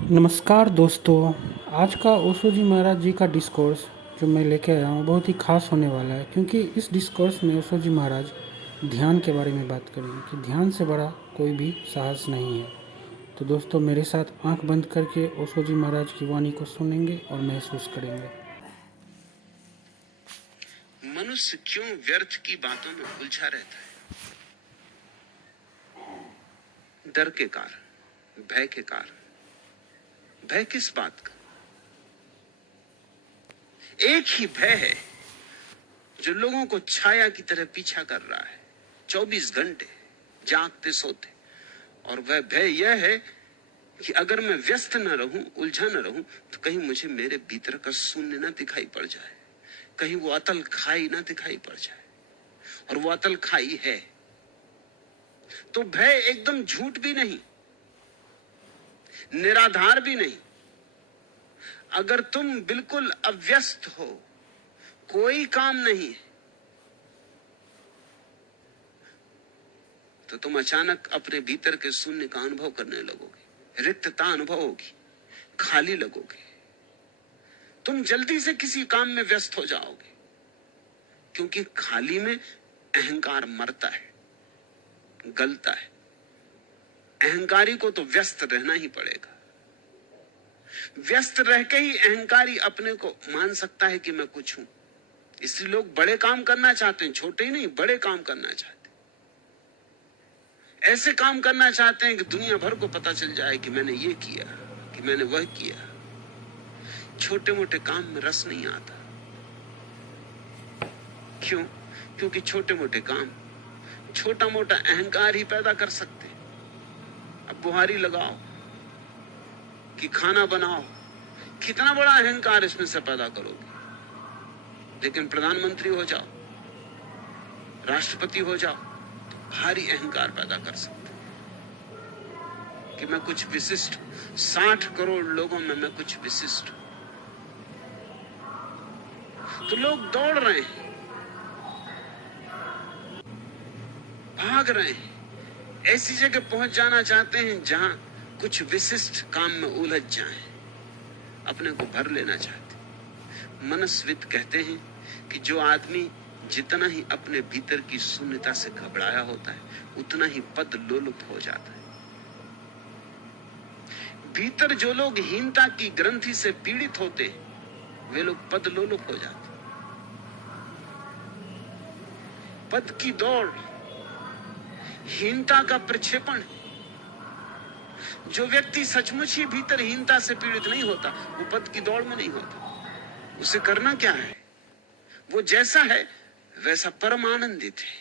नमस्कार दोस्तों। आज का ओशो जी महाराज जी का डिस्कोर्स जो मैं लेके आया हूँ बहुत ही ख़ास होने वाला है, क्योंकि इस डिस्कोर्स में ओशो जी महाराज ध्यान के बारे में बात करेंगे कि ध्यान से बड़ा कोई भी साहस नहीं है। तो दोस्तों मेरे साथ आंख बंद करके ओशो जी महाराज की वाणी को सुनेंगे और महसूस करेंगे। मनुष्य क्यों व्यर्थ की बातों में उलझा रहता है? डर के कारण, भय के कारण। भय किस बात का? एक ही भय है जो लोगों को छाया की तरह पीछा कर रहा है 24 घंटे जागते सोते। और वह भय यह है कि अगर मैं व्यस्त न रहूं, उलझा न रहूं, तो कहीं मुझे मेरे भीतर का शून्य न दिखाई पड़ जाए, कहीं वो अतल खाई न दिखाई पड़ जाए। और वो अतल खाई है। तो भय एकदम झूठ भी नहीं, निराधार भी नहीं। अगर तुम बिल्कुल अव्यस्त हो, कोई काम नहीं है, तो तुम अचानक अपने भीतर के शून्य का अनुभव करने लगोगे, रिक्तता अनुभव होगी, खाली लगोगे। तुम जल्दी से किसी काम में व्यस्त हो जाओगे, क्योंकि खाली में अहंकार मरता है, गलता है। अहंकारी को तो व्यस्त रहना ही पड़ेगा। व्यस्त रह के ही अहंकारी अपने को मान सकता है कि मैं कुछ हूं। इसलिए लोग बड़े काम करना चाहते हैं, छोटे ही नहीं, बड़े काम करना चाहते हैं। ऐसे काम करना चाहते हैं कि दुनिया भर को पता चल जाए कि मैंने ये किया, कि मैंने वह किया। छोटे मोटे काम में रस नहीं आता। क्यों? क्योंकि छोटे मोटे काम छोटा मोटा अहंकार ही पैदा कर सकते। अब बुहारी लगाओ कि खाना बनाओ, कितना बड़ा अहंकार इसमें से पैदा करोगे। लेकिन प्रधानमंत्री हो जाओ, राष्ट्रपति हो जाओ, तो भारी अहंकार पैदा कर सकते कि मैं कुछ विशिष्ट, 60 करोड़ लोगों में मैं कुछ विशिष्ट हूं। तो लोग दौड़ रहे हैं, भाग रहे हैं, ऐसी जगह पहुंच जाना चाहते हैं जहां कुछ विशिष्ट काम में उलझ जाएं, अपने को भर लेना चाहते। मनस्विद कहते हैं कि जो आदमी जितना ही अपने भीतर की शून्यता से घबराया होता है, उतना ही पद लोलुप हो जाता है। भीतर जो लोग हीनता की ग्रंथि से पीड़ित होते हैं, वे लोग पद लोलुप हो जाते हैं। पद की दौड़ हीनता का प्रक्षेपण। जो व्यक्ति सचमुच ही भीतर हीनता से पीड़ित नहीं होता, वो पद की दौड़ में नहीं होता। उसे करना क्या है? वो जैसा है वैसा परम आनंदित है।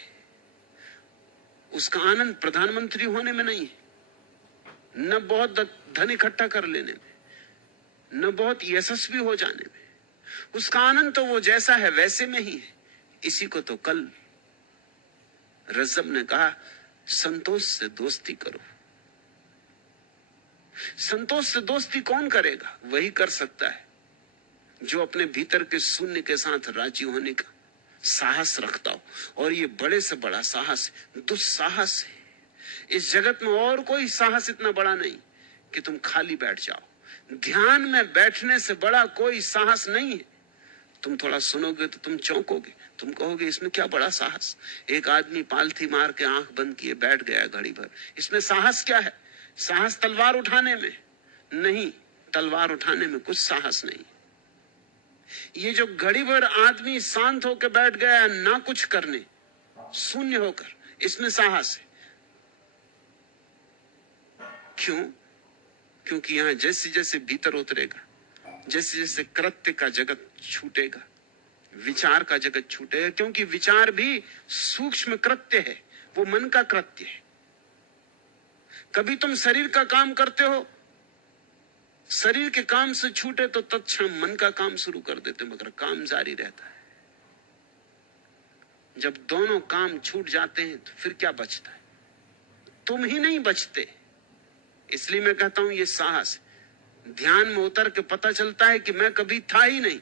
उसका आनंद प्रधानमंत्री होने में नहीं है, न बहुत धन इकट्ठा कर लेने में, न बहुत यशस्वी हो जाने में। उसका आनंद तो वो जैसा है वैसे में ही है। इसी को तो कल रज्जब ने कहा, संतोष से दोस्ती करो। संतोष से दोस्ती कौन करेगा? वही कर सकता है जो अपने भीतर के शून्य के साथ राजी होने का साहस रखता हो। और ये बड़े से बड़ा साहस दुस्साहस है। इस जगत में और कोई साहस इतना बड़ा नहीं कि तुम खाली बैठ जाओ। ध्यान में बैठने से बड़ा कोई साहस नहीं है। तुम थोड़ा सुनोगे तो तुम चौंकोगे, तुम कहोगे इसमें क्या बड़ा साहस। एक आदमी पालथी मार के आंख बंद किए बैठ गया घड़ी भर, इसमें साहस क्या है? साहस तलवार उठाने में नहीं, तलवार उठाने में कुछ साहस नहीं। ये जो घड़ी भर आदमी शांत होकर बैठ गया ना कुछ करने, शून्य होकर, इसमें साहस है। क्यों? क्योंकि यहां जैसे जैसे भीतर उतरेगा, जैसे जैसे कृत्य का जगत छूटेगा, विचार का जगत छूटेगा। क्योंकि विचार भी सूक्ष्म कृत्य है, वो मन का कृत्य है। कभी तुम शरीर का काम करते हो, शरीर के काम से छूटे तो तत्क्षण मन का काम शुरू कर देते, मगर काम जारी रहता है। जब दोनों काम छूट जाते हैं तो फिर क्या बचता है? तुम ही नहीं बचते। इसलिए मैं कहता हूं ये साहस। ध्यान में उतर के पता चलता है कि मैं कभी था ही नहीं।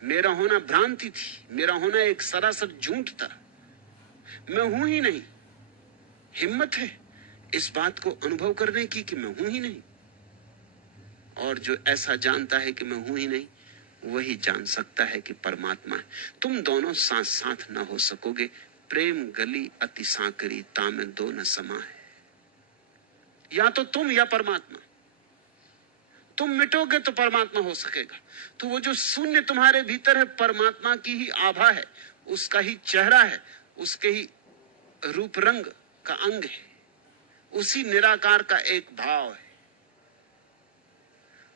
मेरा होना भ्रांति थी, मेरा होना एक सरासर झूठ था। मैं हूं ही नहीं। हिम्मत है इस बात को अनुभव करने की कि मैं हूं ही नहीं। और जो ऐसा जानता है कि मैं हूं ही नहीं, वही जान सकता है कि परमात्मा है। तुम दोनों साथ साथ न हो सकोगे। प्रेम गली अति सांकरी, तामे दो न समा है। या तो तुम या परमात्मा। तुम मिटोगे तो परमात्मा हो सकेगा। तो वो जो शून्य तुम्हारे भीतर है, परमात्मा की ही आभा है, उसका ही चेहरा है, उसके ही रूप रंग का अंग है, उसी निराकार का एक भाव है।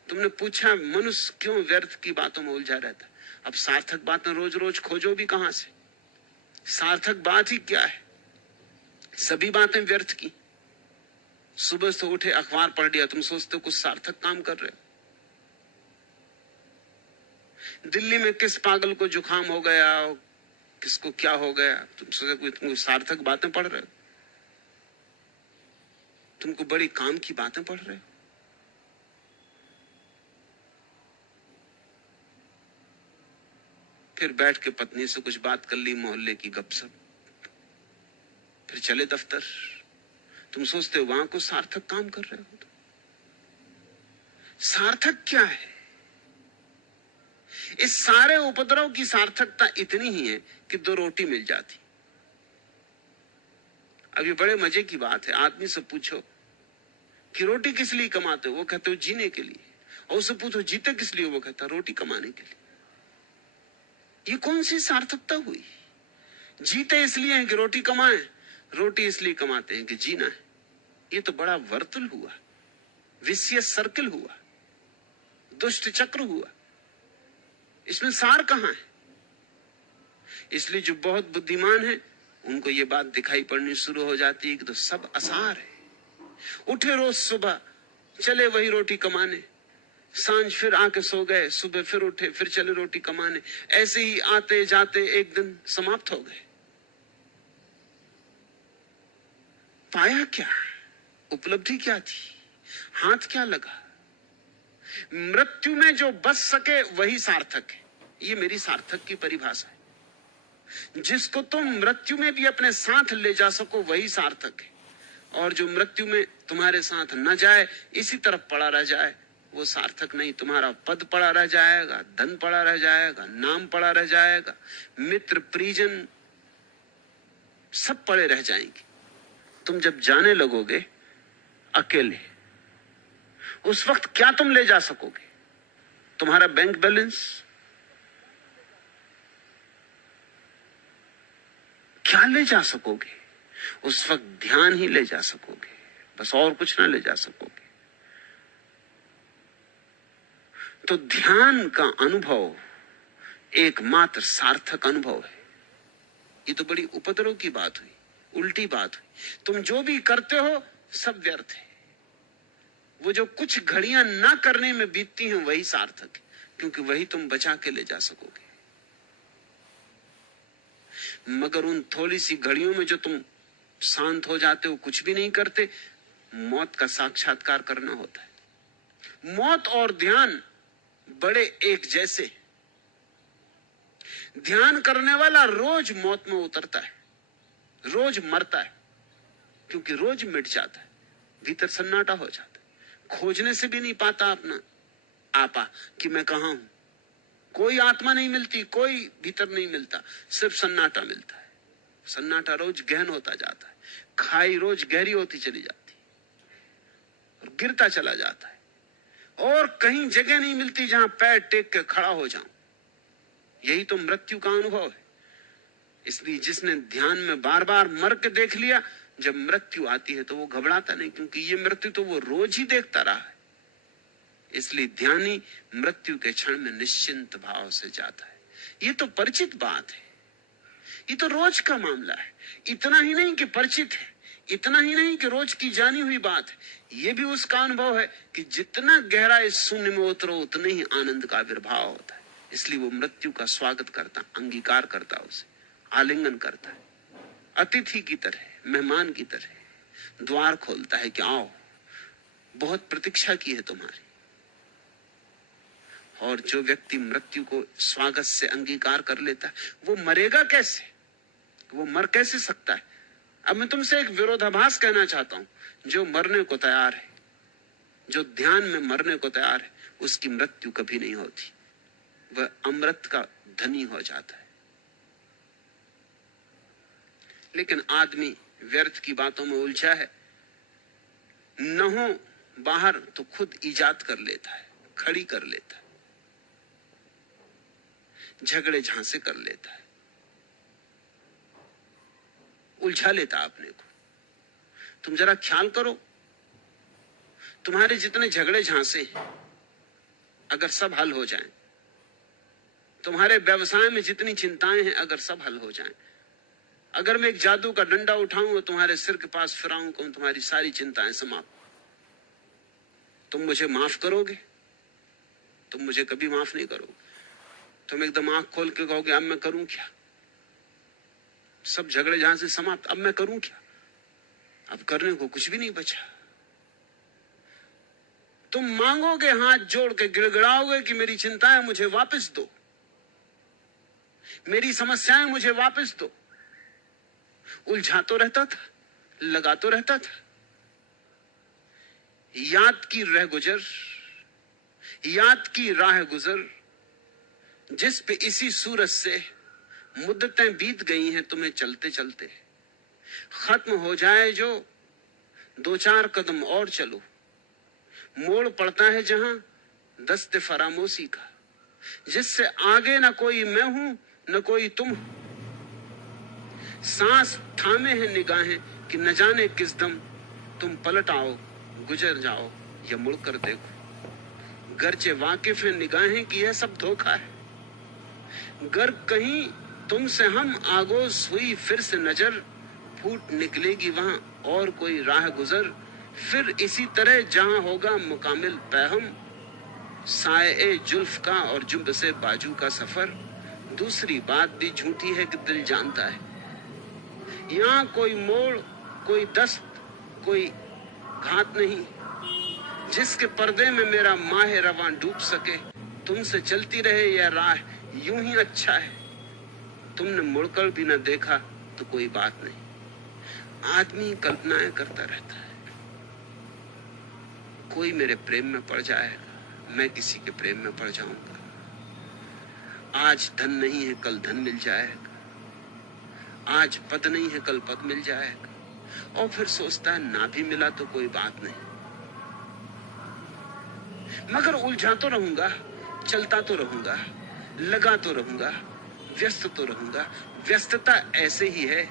तुमने पूछा मनुष्य क्यों व्यर्थ की बातों में उलझा रहता है। अब सार्थक बातें रोज रोज खोजो भी कहां से? सार्थक बात ही क्या है? सभी बातें व्यर्थ की। सुबह से उठे अखबार पढ़ लिया, तुम सोचते हो कुछ सार्थक काम कर रहे हो। दिल्ली में किस पागल को जुकाम हो गया, किसको क्या हो गया, तुम सोचते तुम सार्थक बातें पढ़ रहे हो। तुमको बड़ी काम की बातें पढ़ रहे हो। फिर बैठ के पत्नी से कुछ बात कर ली, मोहल्ले की गपशप, फिर चले दफ्तर। तुम सोचते हो वहां को सार्थक काम कर रहे हो। सार्थक क्या है? इस सारे उपद्रव की सार्थकता इतनी ही है कि 2 रोटी मिल जाती। अब ये बड़े मजे की बात है। आदमी से पूछो कि रोटी किस लिए कमाते हो, वो कहते हो जीने के लिए। और उससे पूछो जीते किस लिए, वो कहता रोटी कमाने के लिए। ये कौन सी सार्थकता हुई? जीते इसलिए हैं कि रोटी कमाएं, रोटी इसलिए कमाते हैं कि जीना है। ये तो बड़ा वर्तुल हुआ, विशियस सर्कल हुआ, दुष्ट चक्र हुआ। इसमें सार कहां है? इसलिए जो बहुत बुद्धिमान है उनको ये बात दिखाई पड़नी शुरू हो जाती है कि तो सब असार है। उठे रोज सुबह, चले वही रोटी कमाने, सांझ फिर आके सो गए, सुबह फिर उठे, फिर चले रोटी कमाने। ऐसे ही आते जाते एक दिन समाप्त हो गए। पाया क्या? उपलब्धि क्या थी? हाथ क्या लगा? मृत्यु में जो बच सके वही सार्थक है। ये मेरी सार्थक की परिभाषा है। जिसको तुम मृत्यु में भी अपने साथ ले जा सको वही सार्थक है। और जो मृत्यु में तुम्हारे साथ न जाए, इसी तरफ पड़ा रह जाए, वो सार्थक नहीं। तुम्हारा पद पड़ा रह जाएगा, धन पड़ा रह जाएगा, नाम पड़ा रह जाएगा, मित्र परिजन सब पड़े रह जाएंगे। तुम जब जाने लगोगे अकेले, उस वक्त क्या तुम ले जा सकोगे? तुम्हारा बैंक बैलेंस? क्या ले जा सकोगे? उस वक्त ध्यान ही ले जा सकोगे, बस और कुछ ना ले जा सकोगे। तो ध्यान का अनुभव एकमात्र सार्थक अनुभव है। ये तो बड़ी उपद्रव की बात हुई, उल्टी बात हुई। तुम जो भी करते हो सब व्यर्थ है। वो जो कुछ घड़ियां ना करने में बीतती हैं वही सार्थक है, क्योंकि वही तुम बचा के ले जा सकोगे। मगर उन थोड़ी सी घड़ियों में जो तुम शांत हो जाते हो, कुछ भी नहीं करते, मौत का साक्षात्कार करना होता है। मौत और ध्यान बड़े एक जैसे। ध्यान करने वाला रोज मौत में उतरता है, रोज मरता है, क्योंकि रोज मिट जाता है, भीतर सन्नाटा हो जाता है। खोजने से भी नहीं पाता अपना आपा कि मैं कहां हूं। कोई आत्मा नहीं मिलती, कोई भीतर नहीं मिलता, सिर्फ सन्नाटा मिलता है। सन्नाटा रोज गहन होता जाता है, खाई रोज गहरी होती चली जाती और गिरता चला जाता है, और कहीं जगह नहीं मिलती जहां पैर टेक के खड़ा हो जाऊं। यही तो मृत्यु का अनुभव है। इसलिए जिसने ध्यान में बार बार मर के देख लिया, जब मृत्यु आती है तो वो घबराता नहीं, क्योंकि ये मृत्यु तो वो रोज ही देखता रहा है। इसलिए ध्यानी मृत्यु के क्षण में निश्चिंत भाव से जाता है। ये तो परिचित बात है, ये तो रोज का मामला है। इतना ही नहीं कि परिचित है, इतना ही नहीं कि रोज की जानी हुई बात है, ये भी उसका अनुभव है कि जितना गहरा इस शून्य में उतरो उतने ही आनंद का आविर्भाव होता है। इसलिए वो मृत्यु का स्वागत करता, अंगीकार करता, उसे आलिंगन करता है, अतिथि की तरह, मेहमान की तरह द्वार खोलता है कि आओ, बहुत प्रतीक्षा की है तुम्हारी। और जो व्यक्ति मृत्यु को स्वागत से अंगीकार कर लेता है, वो मरेगा कैसे? वो मर कैसे सकता है? अब मैं तुमसे एक विरोधाभास कहना चाहता हूं। जो मरने को तैयार है, जो ध्यान में मरने को तैयार है, उसकी मृत्यु कभी नहीं होती, वह अमृत का धनी हो जाता है। लेकिन आदमी व्यर्थ की बातों में उलझा है, न हो बाहर तो खुद इजाद कर लेता है, खड़ी कर लेता है, झगड़े झांसे कर लेता है, उलझा लेता अपने को। तुम जरा ख्याल करो, तुम्हारे जितने झगड़े झांसे अगर सब हल हो जाएं, तुम्हारे व्यवसाय में जितनी चिंताएं हैं अगर सब हल हो जाएं, अगर मैं एक जादू का डंडा उठाऊं और तुम्हारे सिर के पास फिराऊं, कहूं तुम्हारी सारी चिंताएं समाप्त, तुम मुझे माफ करोगे? तुम मुझे कभी माफ नहीं करोगे। तुम एकदम आंख खोल के कहोगे अब मैं करूं क्या, सब झगड़े जहां से समाप्त, अब मैं करूं क्या, अब करने को कुछ भी नहीं बचा। तुम मांगोगे, हाथ जोड़ के गिड़गिड़ाओगे कि मेरी चिंताएं मुझे वापस दो, मेरी समस्याएं मुझे वापस दो। उलझा तो रहता था, लगा तो रहता था। याद की रह गुजर, याद की राह गुजर, जिस पे इसी सूरज से मुद्दतें बीत गई हैं तुम्हें चलते चलते, खत्म हो जाए जो, दो चार कदम और चलो, मोड़ पड़ता है जहां दस्ते फरामोशी का, जिससे आगे ना कोई मैं हूं न कोई तुम हो। सांस थामे हैं निगाहें कि न जाने किस दम तुम पलट आओ, गुजर जाओ या मुड़ कर देखो। गरचे वाकिफ है निगाहें कि यह सब धोखा है, गर कहीं तुमसे हम आगोश हुई फिर से नजर, फूट निकलेगी वहां और कोई राह गुजर, फिर इसी तरह जहां होगा मुकामिल पैहम, साए जुल्फ का और जुम्ब से बाजू का सफर। दूसरी बात भी झूठी है कि दिल जानता है, यहाँ कोई मोड़, कोई दस्त, कोई घात नहीं, जिसके पर्दे में मेरा माह रवां डूब सके। तुमसे चलती रहे यह राह यूं ही अच्छा है, तुमने मुड़कर भी न देखा तो कोई बात नहीं। आदमी कल्पनाएं करता रहता है, कोई मेरे प्रेम में पड़ जाएगा, मैं किसी के प्रेम में पड़ जाऊंगा, आज धन नहीं है कल धन मिल जाएगा, आज पद नहीं है कल पद मिल जाएगा, और फिर सोचता है ना भी मिला तो कोई बात नहीं, मगर उलझा तो रहूंगा, चलता तो रहूंगा, लगा तो रहूंगा, व्यस्त तो रहूंगा। व्यस्तता ऐसे ही है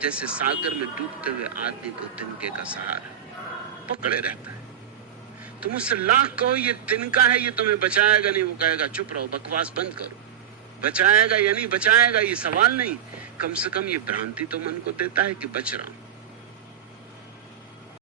जैसे सागर में डूबते हुए आदमी को तिनके का सहारा पकड़े रहता है। तुम उससे लाख कहो ये तिनका है, ये तुम्हें बचाएगा नहीं, वो कहेगा चुप रहो, बकवास बंद करो। बचाएगा या नहीं बचाएगा ये सवाल नहीं, कम से कम ये भ्रांति तो मन को देता है कि बच रहा हूं।